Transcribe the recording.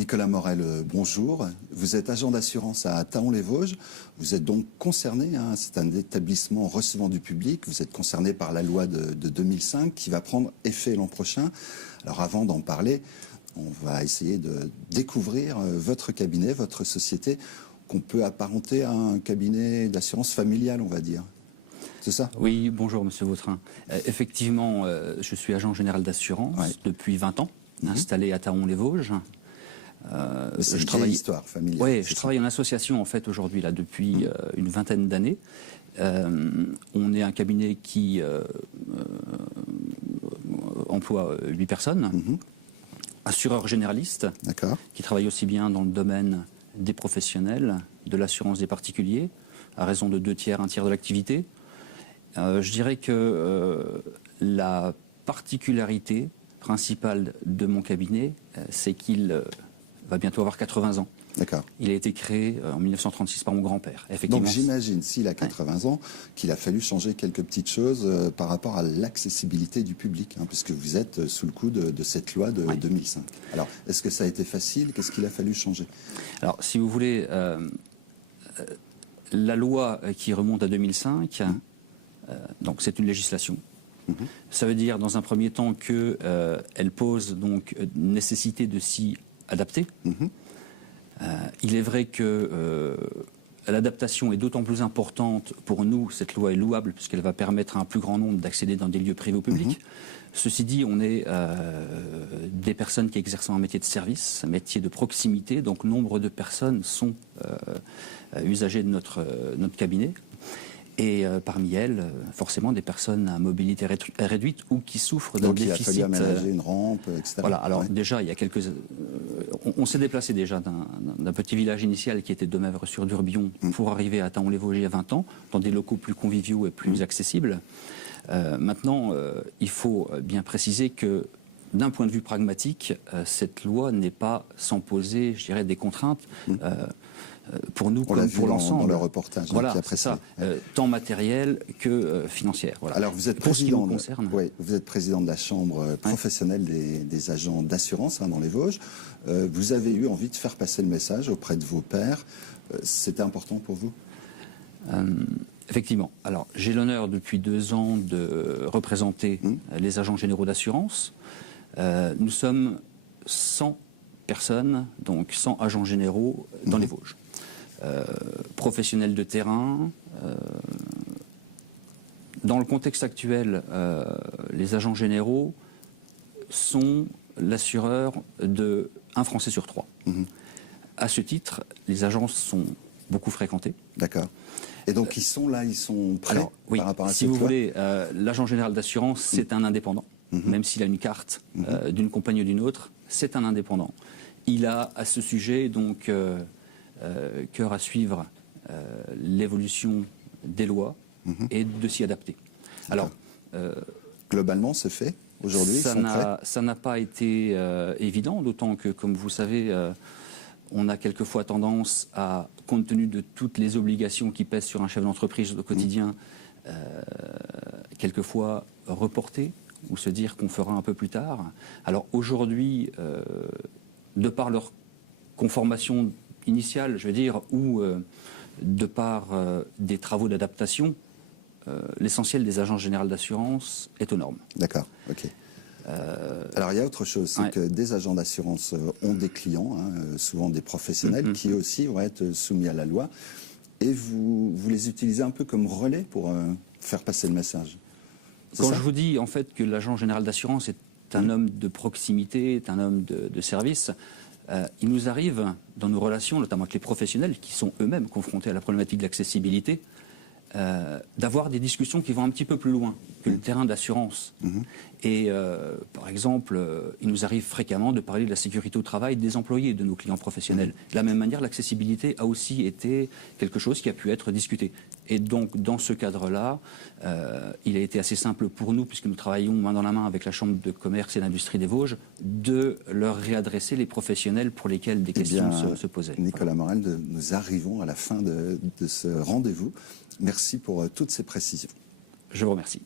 Nicolas Morel, bonjour. Vous êtes agent d'assurance à Thaon-les-Vosges. Vous êtes donc concerné, hein, c'est un établissement recevant du public. Vous êtes concerné par la loi de 2005 qui va prendre effet l'an prochain. Alors avant d'en parler, on va essayer de découvrir votre cabinet, votre société, qu'on peut apparenter à un cabinet d'assurance familiale, on va dire. C'est ça? Oui, bonjour Monsieur Vautrin. Effectivement, je suis agent général d'assurance depuis 20 ans, installé à Thaon-les-Vosges. C'est une vieille histoire familiale. Oui, je travaille en association en fait aujourd'hui là depuis une vingtaine d'années. On est un cabinet qui emploie 8 personnes, assureurs généralistes, qui travaillent aussi bien dans le domaine des professionnels, de l'assurance des particuliers, à raison de 2 tiers, 1 tiers de l'activité. Je dirais que la particularité principale de mon cabinet, c'est qu'il va bientôt avoir 80 ans. D'accord. Il a été créé en 1936 par mon grand-père. Donc j'imagine, s'il a 80 ans, qu'il a fallu changer quelques petites choses par rapport à l'accessibilité du public, hein, puisque vous êtes sous le coup de cette loi de 2005. Alors, est-ce que ça a été facile? Qu'est-ce qu'il a fallu changer? Alors, si vous voulez, la loi qui remonte à 2005, donc c'est une législation. Ça veut dire, dans un premier temps, qu'elle pose donc une nécessité de s'y adapter. Il est vrai que l'adaptation est d'autant plus importante pour nous. Cette loi est louable puisqu'elle va permettre à un plus grand nombre d'accéder dans des lieux privés ou publics. Ceci dit, on est des personnes qui exercent un métier de service, un métier de proximité. Donc, nombre de personnes sont usagers de notre cabinet. Et parmi elles, forcément, des personnes à mobilité réduite ou qui souffrent d'un déficit. Donc il a fallu aménager une rampe, etc. Voilà, alors déjà, il y a quelques... On s'est déplacé déjà d'un petit village initial qui était Domèvre-sur-Durbillon pour arriver à Thaon-les-Vosges il y a 20 ans, dans des locaux plus conviviaux et plus accessibles. Maintenant, il faut bien préciser que, d'un point de vue pragmatique, cette loi n'est pas sans poser, je dirais, des contraintes. Pour nous, comme pour l'ensemble. Dans le reportage. Voilà, c'est ça. Tant matériel que financière. Voilà. Alors, vous êtes président, vous êtes président de la Chambre professionnelle des agents d'assurance dans les Vosges. Vous avez eu envie de faire passer le message auprès de vos pairs. C'était important pour vous? Effectivement. Alors, j'ai l'honneur depuis 2 ans de représenter les agents généraux d'assurance. Nous sommes 100 personnes, donc 100 agents généraux dans les Vosges. Professionnels de terrain. Dans le contexte actuel, les agents généraux sont l'assureur de 1 Français sur 3. À ce titre, les agences sont beaucoup fréquentées. D'accord. Et donc ils sont là, ils sont prêts par rapport à cette loi? Si vous voulez, l'agent général d'assurance, c'est un indépendant. Même s'il a une carte d'une compagnie ou d'une autre, c'est un indépendant. Il a à ce sujet donc cœur à suivre l'évolution des lois et de s'y adapter. Alors, globalement, c'est fait aujourd'hui? Ça n'a pas été évident, d'autant que, comme vous savez, on a quelquefois tendance à, compte tenu de toutes les obligations qui pèsent sur un chef d'entreprise au quotidien, quelquefois reporter ou se dire qu'on fera un peu plus tard. Alors aujourd'hui, de par leur conformation initiale, je veux dire, ou de par des travaux d'adaptation, l'essentiel des agences générales d'assurance est aux normes. D'accord, ok. Alors il y a autre chose, c'est que des agents d'assurance ont des clients, souvent des professionnels, qui aussi vont être soumis à la loi, et vous les utilisez un peu comme relais pour faire passer le message. Quand je vous dis en fait que l'agent général d'assurance est un homme de proximité, est un homme de service, il nous arrive, dans nos relations, notamment avec les professionnels, qui sont eux-mêmes confrontés à la problématique de l'accessibilité, d'avoir des discussions qui vont un petit peu plus loin que le terrain d'assurance. Et par exemple, il nous arrive fréquemment de parler de la sécurité au travail des employés de nos clients professionnels. De la même manière, l'accessibilité a aussi été quelque chose qui a pu être discuté. Et donc, dans ce cadre-là, il a été assez simple pour nous, puisque nous travaillons main dans la main avec la Chambre de commerce et d'industrie des Vosges, de leur réadresser les professionnels pour lesquels des questions se posaient. Nicolas Morel, nous arrivons à la fin de ce rendez-vous. Merci pour toutes ces précisions. Je vous remercie.